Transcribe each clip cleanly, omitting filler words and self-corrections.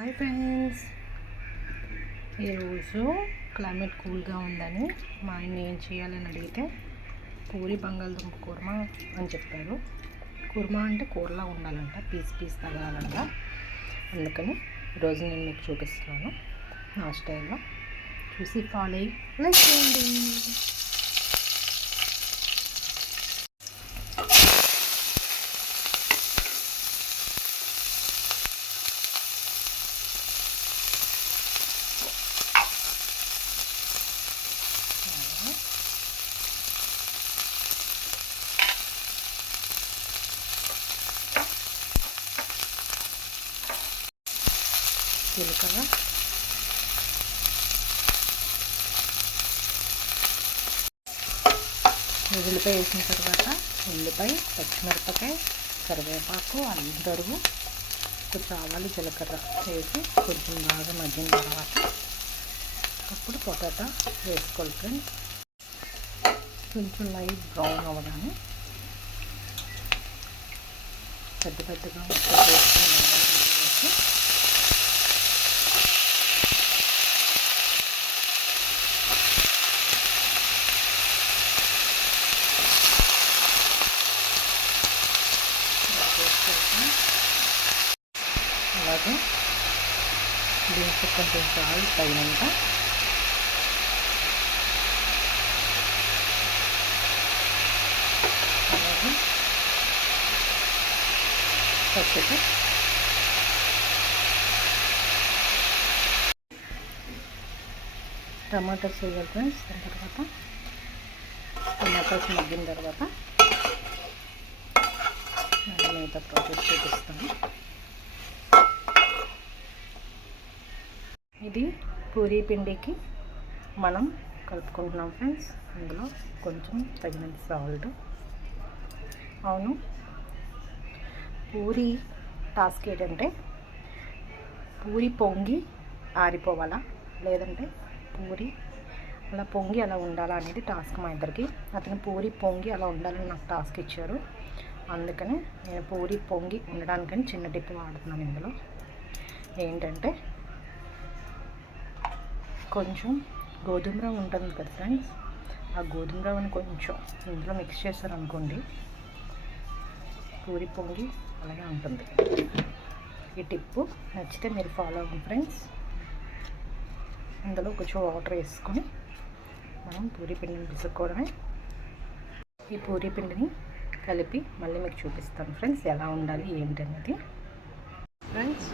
Hi friends, ఈరోజు climate కూల్గా ఉందని మా ఆయన ఏం చేయాలని అడిగితే పూరి బంగాళదుంప కుర్మా అని చెప్పారు. కుర్మా అంటే కూరలా ఉండాలంట, పీస్ తగలాలంట. అందుకని ఈరోజు నేను మీకు చూపిస్తున్నాను నా స్టైల్లో. చూసి ఫాలో అయ్యి లైక్ చేయండి. జీలకర్ర, ఉల్లిపాయ వేసిన తర్వాత ఉల్లిపాయ, పచ్చిమిరపకాయ, కరివేపాకు, అల్లం తరుగు, కొంచెం ఆవాలు, జీలకర్ర వేసి కొంచెం బాగా మగ్గిన తర్వాత అప్పుడు పొటాటో వేసుకోవాలి ఫ్రెండ్స్. కొంచెం లైట్ బ్రౌన్ అవ్వగానే పెద్దగా ముక్కలు వేసి అలాగే దీనికి కొంచెం సాల్ట్ తగినంత, అలాగే పసుపు, టమాటాస్ వేయాలి ఫ్రెండ్స్. దాని తర్వాత టమాటాస్ మగ్గిన తర్వాత నేను మిగతా ప్రాసెస్ చూపిస్తాను. ఇది పూరీ పిండికి మనం కలుపుకుంటున్నాం ఫ్రెండ్స్. అందులో కొంచెం తగినంత సాల్ట్. అవును, పూరీ టాస్క్ ఏంటంటే పూరీ పొంగి ఆరిపోవాలా, లేదంటే పూరీ అలా పొంగి అలా ఉండాలా అనేది టాస్క్ మా ఇద్దరికి. అతను పూరీ పొంగి అలా ఉండాలని నాకు టాస్క్ ఇచ్చారు. అందుకని నేను పూరీ పొంగి ఉండడానికని చిన్న టిప్ వాడుతున్నాను. ఇందులో ఏంటంటే కొంచెం గోధుమ రవ్వ ఉంటుంది కదా ఫ్రెండ్స్, ఆ గోధుమ రవ్వని కొంచెం ఇందులో మిక్స్ చేశారనుకోండి, పూరి పొంగి అలాగే ఉంటుంది. ఈ టిప్పు నచ్చితే మీరు ఫాలో అవ్వండి ఫ్రెండ్స్. అందులో కొంచెం వాటర్ వేసుకొని మనం పూరీ పిండిని పిసుక్కోవడమే. ఈ పూరీ పిండిని కలిపి మళ్ళీ మీకు చూపిస్తాను ఫ్రెండ్స్ ఎలా ఉండాలి ఏంటనేది. ఫ్రెండ్స్,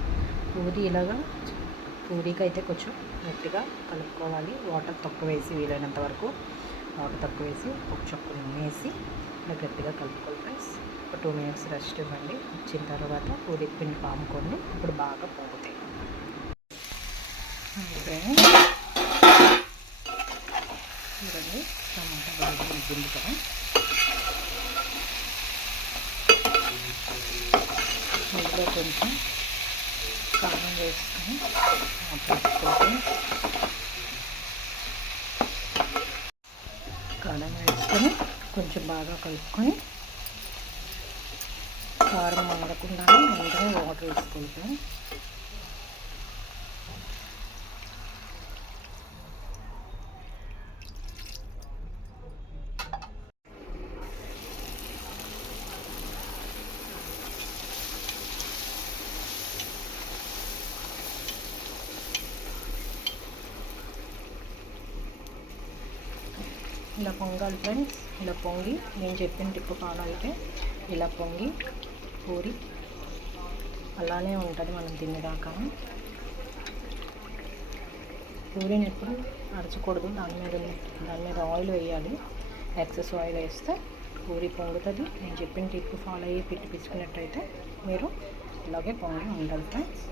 పూరీకి అయితే కొంచెం గట్టిగా కలుపుకోవాలి. వాటర్ తక్కువ వేసి, వీలైనంత వరకు వాటర్ తక్కువ వేసి ఒక చుక్క నూనె వేసి ఇలా గట్టిగా కలుపుకోవాలి ఫ్రెండ్స్. ఒక 2 minutes రెస్ట్ ఇవ్వండి. వచ్చిన తర్వాత పూరీ పిండి పాముకోండి, ఇప్పుడు బాగా పొంగుతాయి. చూడండి, టమాటా బాగా మగ్గింది కదా. అందులో కొంచెం కారం వేసుకొని కొంచెం బాగా కలుపుకొని కారం మారకుండా వెంటనే వాటర్ వేసుకుంటాం. ఇలా పొంగాలి ఫ్రెండ్స్. ఇలా పొంగి నేను చెప్పిన టిప్పు ఫాలో అయితే ఇలా పొంగి పూరి అలానే ఉంటుంది మనం తినేదాకా. పూరిని ఎప్పుడు అరచకూడదు, దాని మీద ఆయిల్ వేయాలి. ఎక్సెస్ ఆయిల్ వేస్తే పూరి పొంగుతుంది. నేను చెప్పిన టిప్పు ఫాలో అయ్యి పిట్టి పిసుకున్నట్టయితే మీరు ఇలాగే పొంగి ఉండాలి ఫ్రెండ్స్.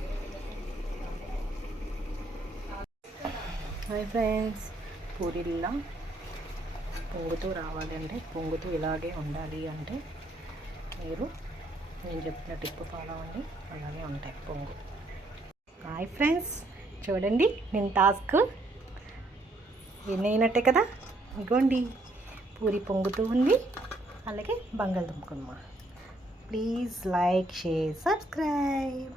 హాయ్ ఫ్రెండ్స్, పూరీలా పొంగుతూ రావాలంటే, పొంగుతూ ఇలాగే ఉండాలి అంటే మీరు నేను చెప్పిన టిప్ ఫాలో అవ్వండి, అలాగే ఉంటాయి పొంగు. హాయ్ ఫ్రెండ్స్, చూడండి నేను టాస్క్ విన్ అయినట్టే కదా. ఇగోండి పూరి పొంగుతూ ఉంది, అలాగే బంగాళదుంప కుర్మా. Please like, share, subscribe.